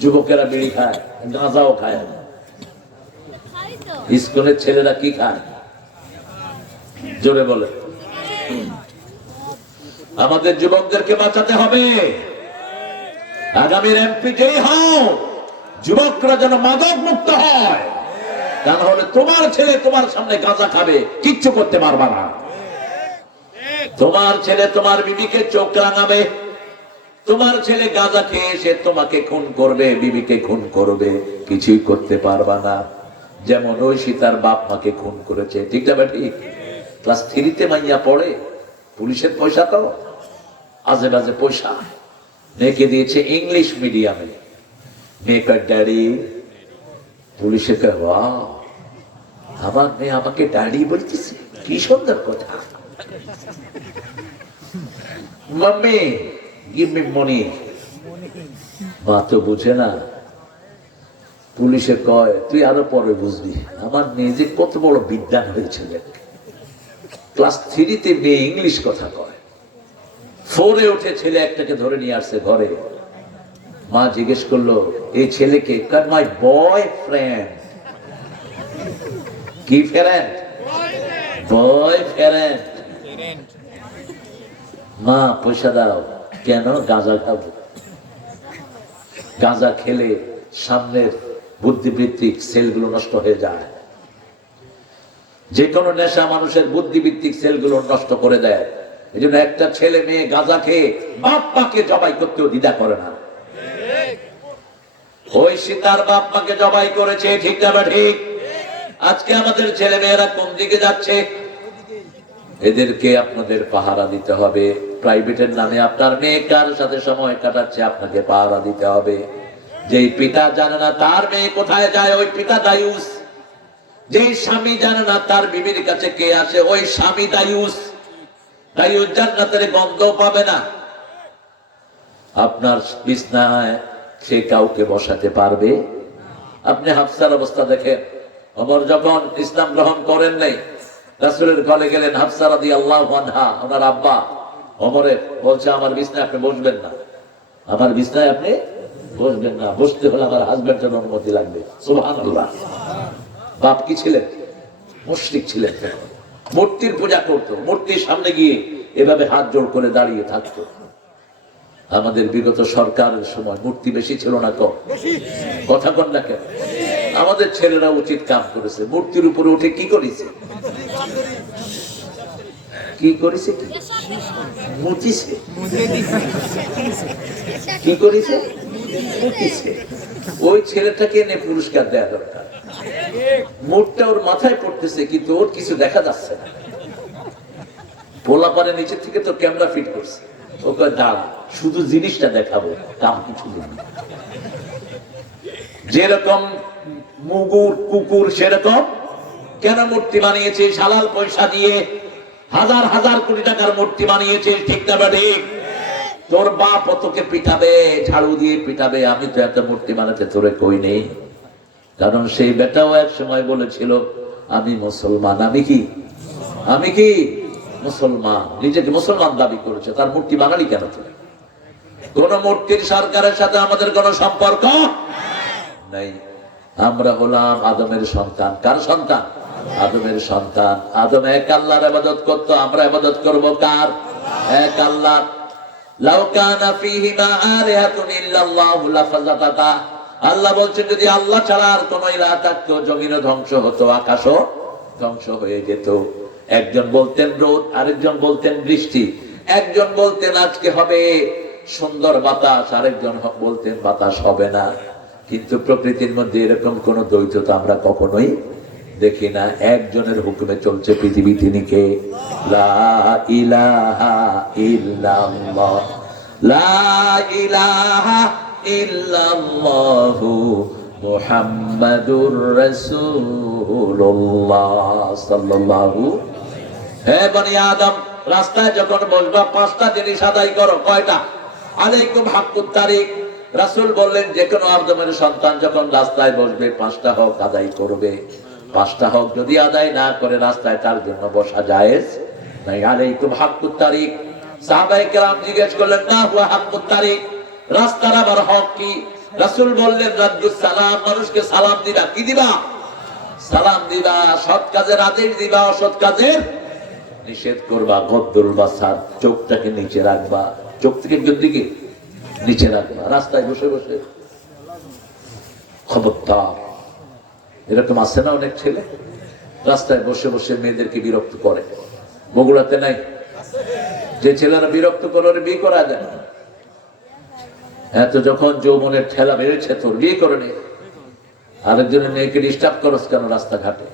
যুবকেরা বিড়ি খায়, গাঁজাও খায়। স্কুলের ছেলেরা কি খায় জোরে বলে? আমাদের যুবকদেরকে বাঁচাতে হবে। আগামীর এমপি যেই হও, যুবকরা যেন মাদক মুক্ত হয়। তা হলে তোমার ছেলে তোমার সামনে গাঁজা খাবে, কিচ্ছু করতে পারবা না। তোমার ছেলে তোমার বিবিকে চোখ রাঙাবে, তোমার ছেলে গাঁজা খেয়ে সে তোমাকে খুন করবে, বিবিকে খুন করবে, কিছুই করতে পারবা না। যেমন ওই সীতার বাপ মাকে খুন করেছে, ঠিক না ঠিক? ক্লাস 3-তে মাইয়া পড়ে, পুলিশের পয়সা তো আজে বাজে পয়সা, মেয়েকে দিয়েছে ইংলিশ মিডিয়ামে। মেয়ে কয় ড্যাডি, পুলিশে কয় বাহ, আমার মেয়ে আমাকে ড্যাডি বলতেছে, কি সুন্দর কথা। মাম্মি গিভ মি মানি। মা তো বুঝে না। পুলিশে কয় তুই আরো পরে বুঝবি, আমার মেয়ে যে কত বড় বিদ্যান হয়েছিল। ক্লাস 3-তে মেয়ে ইংলিশ কথা কয়, 4-এ উঠে ছেলে একটাকে ধরে নিয়ে আসছে ঘরে। মা জিজ্ঞেস করলো এই ছেলেকে, মাই বয়ফ্রেন্ড। কি ফ্রেন্ড? বয়ফ্রেন্ড। মা পয়সা দাও। কেন? গাঁজা খাবো। গাঁজা খেলে সামনের বুদ্ধিবৃত্তিক সেলগুলো নষ্ট হয়ে যায়। যে কোনো নেশা মানুষের বুদ্ধিবৃত্তিক সেলগুলো নষ্ট করে দেয়। এই জন্য একটা ছেলে মেয়ে গাঁজা খেয়ে বাপ মাকে জবাই করতেও দ্বিধা করে না। ওই সীতার বাপ মাকে জবাই করেছে, ঠিক না ঠিক? আজকে আমাদের ছেলে মেয়েরা কোন দিকে যাচ্ছে? এদেরকে আপনাদের পাহারা দিতে হবে। প্রাইভেটের নামে আপনার মেয়ে কার সাথে সময় কাটাচ্ছে, আপনাকে পাহারা দিতে হবে। যেই পিতা জানে না তার মেয়ে কোথায় যায়, ওই পিতা দায়ুস। যেই স্বামী জানে না তার বিবির কাছে কে আসে, ওই স্বামী দায়ুস। দায়ুস জান্নাতের গন্ধ পাবে না। আপনার বিছনায় সে কাউকে বসাতে পারবে? আপনি হাফসার অবস্থা দেখেন। ওমর যখন ইসলাম গ্রহণ করেন নাই, রাসূলের ঘরে গেলেন, হাফসা রাদিয়াল্লাহু আনহা ওনার আব্বা ওমরে বলছে আমার বিছনায় আপনি বসবেন না, আমার বিছনায় আপনি বসবেন না, বসতে হলে আমার হাজবেন্ডের অনুমতি লাগবে। সুবহানাল্লাহ। বাপ কি ছিলেন? মুশরিক ছিলেন। মূর্তির পূজা করতো, মূর্তির সামনে গিয়ে এভাবে হাত জোড় করে দাঁড়িয়ে থাকতো। আমাদের বিগত সরকারের সময় মূর্তি বেশি ছিল না কম? কথা বল না কেন? আমাদের ছেলেরা উচিত কাম করেছে। মূর্তির উপরে উঠে কি করেছে? কি করেছে? মুচিছে। কি করেছে? মুচিছে। ওই ছেলেটাকে এনে পুরস্কার দেওয়া দরকার। মুখটা ওর মাথায় পড়তেছে কিন্তু ওর কিছু দেখা যাচ্ছে না। পোলা পারে নিচের থেকে তো ক্যামেরা ফিট করছে, ওকে দাম শুধু জিনিসটা দেখাবো, দাম কিছু নেই। যেরকম মুগুর কুকুর সেরকম কেন মূর্তি বানিয়েছে? হালাল পয়সা দিয়ে হাজার হাজার কোটি টাকার মূর্তি বানিয়েছে, ঠিক না ঠিক? তোর বাপ তোকে পিটাবে, ঝাড়ু দিয়ে পিটাবে। আমি তো একটা মূর্তি বানাতে তোরে কই নেই। কারণ সেই বেটাও এক সময় বলেছিল আমি মুসলমান। আমি কি মুসলমান, নিজেকে মুসলমান দাবি করেছে। তার মূর্তি বানালি কেন তুই? কোন মূর্তির সরকারের সাথে আমাদের কোন সম্পর্ক নাই। আমরা হলাম আদমের সন্তান। কার সন্তান? আদমের সন্তান। আদম এক আল্লাহর ইবাদত করত, আমরা ইবাদত করব কার? এক আল্লাহ। লাউ কানা ফীহিমা আলিহাতুন ইল্লাল্লাহু লাফাযাতাতা। আল্লাহ বলছেন যদি আল্লাহ ছাড়া আর কোন ইলাহ থাকতো, জমিনও ধ্বংস হতো, আকাশও ধ্বংস হয়ে যেত। একজন বলতেন রোদ, আরেকজন বলতেন বৃষ্টি, একজন বলতেন আজকে হবে সুন্দর বাতাস, আরেকজন বলতেন বাতাস হবে না। কিন্তু প্রকৃতির মধ্যে এরকম কোন দ্বৈততা আমরা কখনোই দেখি না। একজনের হুকুমে চলছে পৃথিবী, তিনি কে? লা ইলাহা ইল্লাল্লাহ, লা ইলাহা ইল্লাল্লাহু মুহাম্মাদুর রাসূলুল্লাহ সাল্লাল্লাহু। হে বনি আদম, রাস্তায় যখন বসবা 5টা জিনিস আদায় করো। কয়টা? আলাইকুম হাক্কুত তারিক। রাসূল বললেন যে কোনো আদমের সন্তান যখন রাস্তায় বসবে 5টা হক আদায় করবে। 5টা হক যদি আদায় না করে রাস্তায় তার জন্য বসা জায়েজ নাই। আলাইকুম হাক্কুত তারিক। সাহাবায়ে কেরাম জিজ্ঞেস করলেন না হুয়া হাক্কুত তারিক, রাস্তার আবার হক কি? রাসূল বললেন রাদ্দুস সালাম, মানুষকে সালাম দিবা। কি দিবা? সালাম দিবা। সৎ কাজের আদেশ দিবা, অসৎ কাজের নিষেধ করবা। গদ্দুল বাসার, চোখটাকে নিচে রাখবা, চোখ থেকে দিকে নিচে রাখবা। রাস্তায় বসে বসে খবরদার। এরকম আছে না অনেক ছেলে রাস্তায় বসে বসে মেয়েদেরকে বিরক্ত করে। বগুড়াতে নাই? যে ছেলেরা বিরক্ত করে বিয়ে করা যায়। এত যখন যৌবনের ঠেলা বেড়েছে, তোর বিয়ে করে নে। আরেকজনের মেয়েকে ডিস্টার্ব করস কেন রাস্তাঘাটে?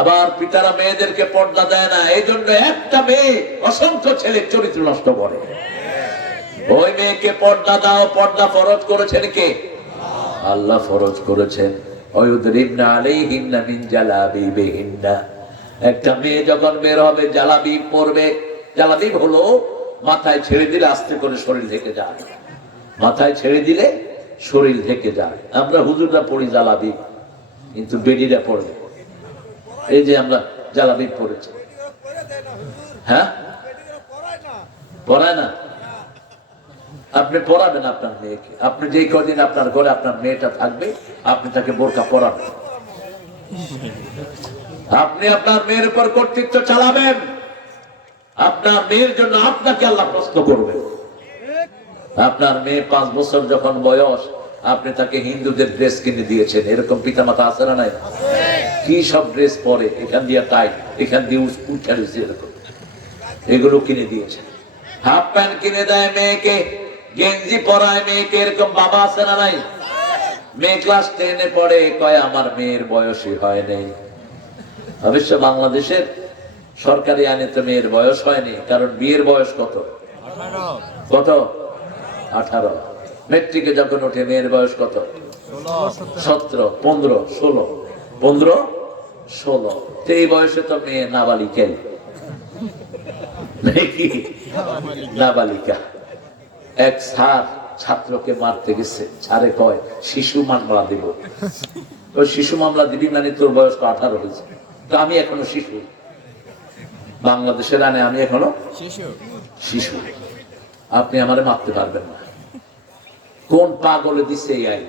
আবার পিতারা মেয়েদেরকে পর্দা দেয় না, এই জন্য একটা মেয়ে অসংখ্য ছেলে চরিত্র নষ্ট করে। ওই মেয়েকে পর্দা দাও। পর্দা ফরজ করেছেন কে? আল্লাহ ফরজ করেছেন। একটা মেয়ে যখন বের হবে জালাবিব পরবে। জালাবিব হলো মাথায় ছেড়ে দিলে আস্তে করে শরীর ঢেকে যায়। মাথায় ছেড়ে দিলে শরীর ঢেকে যায়। আমরা হুজুররা পড়ি জালাবিব, কিন্তু বেডিরা পড়ে। এই যে আমরা জালাবিব পড়েছি, হ্যাঁ পড়ায় না। আপনি পড়াবেন আপনার মেয়েকে। আপনি যেই কদিন আপনার ঘরে আপনার মেয়েটা থাকবে, আপনি তাকে বোরকা পরাবেন। আপনি আপনার মেয়ের উপর কর্তৃত্ব চালাবেন। আপনার মেয়ের জন্য আপনাকে আল্লাহ প্রশ্ন করবেন। আপনার মেয়ে 5 বছর যখন বয়স, আপনি তাকে হিন্দুদের ড্রেস কিনে দিয়েছেন। এরকম পিতামাতা আছে না নাই? কি সব ড্রেস পরে, এখান দিয়ে টাইট, এখান দিয়ে উঠে এরকম, এগুলো কিনে দিয়েছেন। হাফ প্যান্ট কিনে দেয় মেয়েকে, গেঞ্জি পরায় মেয়েকে। এরকম বাবা আছে না নাই? মেয়ে ক্লাস 10-এ পড়ে, কয় আমার মেয়ের বয়সই হয় নাই। অবশ্য বাংলাদেশের সরকারি আইনে তো মেয়ের বয়স হয়নি, কারণ বিয়ের বয়স কত? কত? 18। মেট্রিকে যখন ওঠে মেয়ের বয়স কত? 17, 15, 16, 15, 16। এই বয়সে তো মেয়ে নাবালিকা। নাবালিকা। এক স্যার ছাত্রকে মারতে গেছে, ছাড়ে কয় শিশু মামলা দিব। ওই শিশু মামলা দিবি মানে তোর বয়স 18 হয়েছে। তো আমি এখনো শিশু, বাংলাদেশের আইনে আমি এখনো শিশু। আপনি আমারে মারতে পারবেন না। কোন পাগলে দিচ্ছে এই আইন?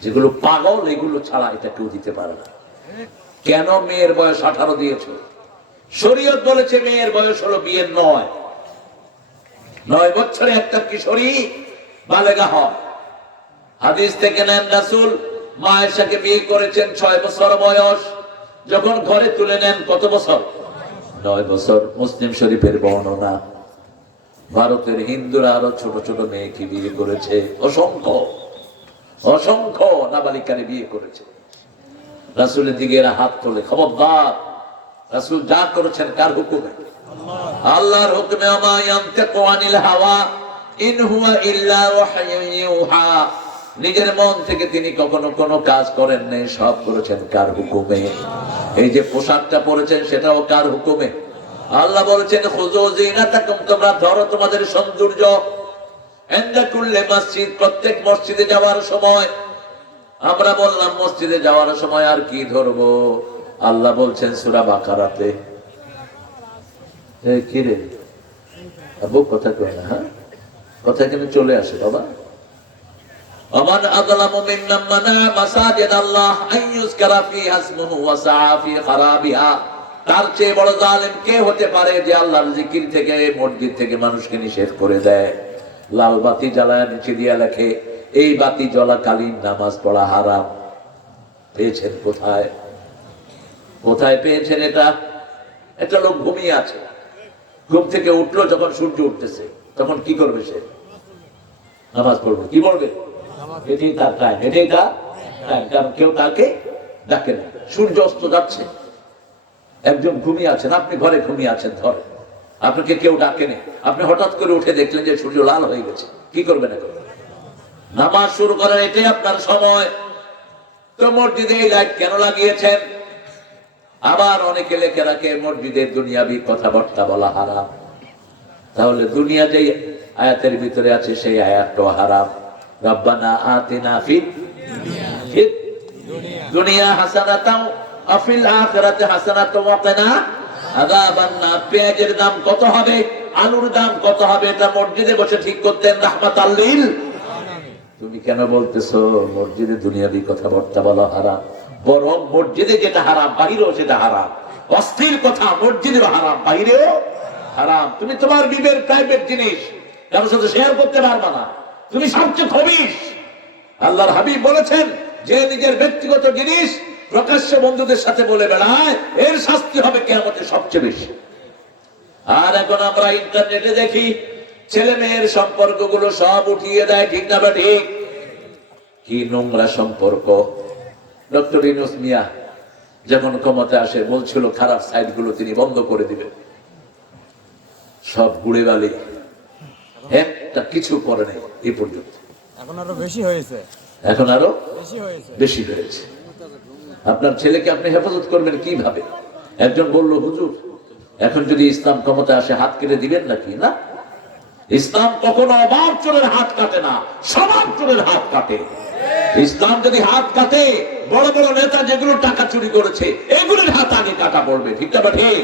যেগুলো পাগল এগুলো ছাড়া এটা কেউ দিতে পারে না। কেন মেয়ের বয়স 18 দিয়েছ? শরীয়ত বলেছে মেয়ের বয়স হলো বিয়ের 9 বছরে একটা কিশোরী বালেগা হয়। হাদিস থেকে নেন, রাসূল মা আয়েশাকে বিয়ে করেছেন 6 বছর বয়স। যখন ঘরে তুলে নেন কত বছর? 9 বছর। মুসলিম শরীফের বর্ণনা। ভারতের হিন্দুরা আরো ছোট ছোট মেয়েকে বিয়ে করেছে, অসংখ্য অসংখ্য নাবালিকারে বিয়ে করেছে। রাসূলের দিকে এরা হাত তোলে। খবরদার, রাসূল যা করেছেন কার হুকুমে? আল্লাহর হুকুমে। আমা ইয়ানতিকু আনিল হাওয়া ইন হুয়া ইল্লা ওয়াহয়ুন ইউহা। নিজের মন থেকে তিনি কখনো কোনো কাজ করেন নাই, সব করেছেন কার হুকুমে? এই যে পোশাকটা পরেছেন সেটাও কার হুকুমে? আল্লাহ বলেছেন খুযু যিনাতাকুম, তোমরা ধরো তোমাদের সৌন্দর্য। ইনদা কুল্লি মসজিদ, প্রত্যেক মসজিদে যাওয়ার সময়। আমরা বললাম মসজিদে যাওয়ার সময় আর কি ধরবো? আল্লাহ বলছেন সূরা বাকারাতে, এই কি রে আবু কথা কয় না? হ্যাঁ, কথা কেন চলে আসে বাবা? ওমান আযলামু মিম্মান মানা মাসাজিদ আল্লাহ আন ইউযকারা ফিহা ইসমুহু ওয়া সাআ ফি খারাবিহা। তার চেয়ে বড় জালেম কে হতে পারে যে আল্লাহর জিকির থেকে, মসজিদ থেকে মানুষকে নিষেধ করে দেয়? লাল বাতি জ্বালায় নিচে দিয়া লেখে এই বাতি জ্বলাকালীন নামাজ পড়া হারাম। পেয়েছেন কোথায়? কোথায় পেয়েছেন এটা? একটা লোক ঘুমিয়ে আছে, ঘুম থেকে উঠলো যখন সূর্য উঠতেছে, তখন কি করবে সে? নামাজ পড়বে। কি পড়বে? এটাই তার টাইম, এটাই তার টাইম, কারণ কেউ তাকে ডাকে না। সূর্য অস্ত যাচ্ছে, একজন ঘুমিয়ে আছেন, আপনি ঘরে ঘুমিয়ে আছেন, ধরে আপনাকে কেউ ডাকে না, আপনি হঠাৎ করে উঠে দেখলেন যে সূর্য লাল হয়ে গেছে, কি করবেন এখন? নামাজ শুরু করার এটাই আপনার সময়। তো মসজিদে এই লাইট কেন লাগিয়েছেন? আবার অনেকে লেখে রাখে মসজিদের দুনিয়াবি কথাবার্তা বলা হারাম। তাহলে দুনিয়া যেই আয়াতের ভিতরে আছে সেই আয়াতটাও হারাম। রব্বানা আতিনা ফিদ দুনিয়া হাসানাতাও ওয়া ফিল আখিরাতি হাসানাতাও ওয়া কিনা আযাবান নার। পেঁয়াজের দাম কত হবে, আলুর দাম কত হবে, এটা মসজিদে বসে ঠিক করতেন রাহমাতাল লিল। তুমি কেন বলতেছো মসজিদে দুনিয়াবি কথাবার্তা বলা হারাম? বরং মসজিদে যেটা হারাম বাহিরেও সেটা হারাম। অস্থির কথা মসজিদেও হারাম বাহিরেও হারাম। তুমি তোমার বিবের প্রাইভেট জিনিস কারোর সাথে শেয়ার করতে পারবা না, তুমি সবচেয়ে খবিশ। আল্লাহর হাবিব বলেছেন যে নিজের ব্যক্তিগত জিনিস প্রকাশ্য বন্ধুদের সাথে বলে বেড়ায় এর শাস্তি হবে কিয়ামতে সবচেয়ে বেশি। আর এখন আমরা ইন্টারনেটে দেখি ছেলে মেয়ের সম্পর্কগুলো সব উঠিয়ে দেয়, ঠিক না বা ঠিক? কি নোংরা সম্পর্ক। ডক্টর ইউনূস মিয়া যখন ক্ষমতা আসে বলছিল খারাপ সাইড গুলো তিনি বন্ধ করে দিবেন, সব গুড়ে বালি, একটা কিছু করে নাই এই পর্যন্ত। এখন আরো বেশি হয়েছে, এখন আরো বেশি হয়েছে। আপনার ছেলেকে আপনি হেফাজত করবেন কিভাবে? একজন বলল হুজুর এখন যদি ইসলাম ক্ষমতা আসে হাত কেটে দিবেন নাকি? না, ইসলাম কখনো অভাব চোরের হাত কাটে না, স্বভাব চোরের হাত কাটে। ইসলাম যদি হাত কাটে বড় বড় নেতা যেগুলো টাকা চুরি করেছে এগুলোর হাত আগে কাটা পড়বে, ঠিক না ঠিক?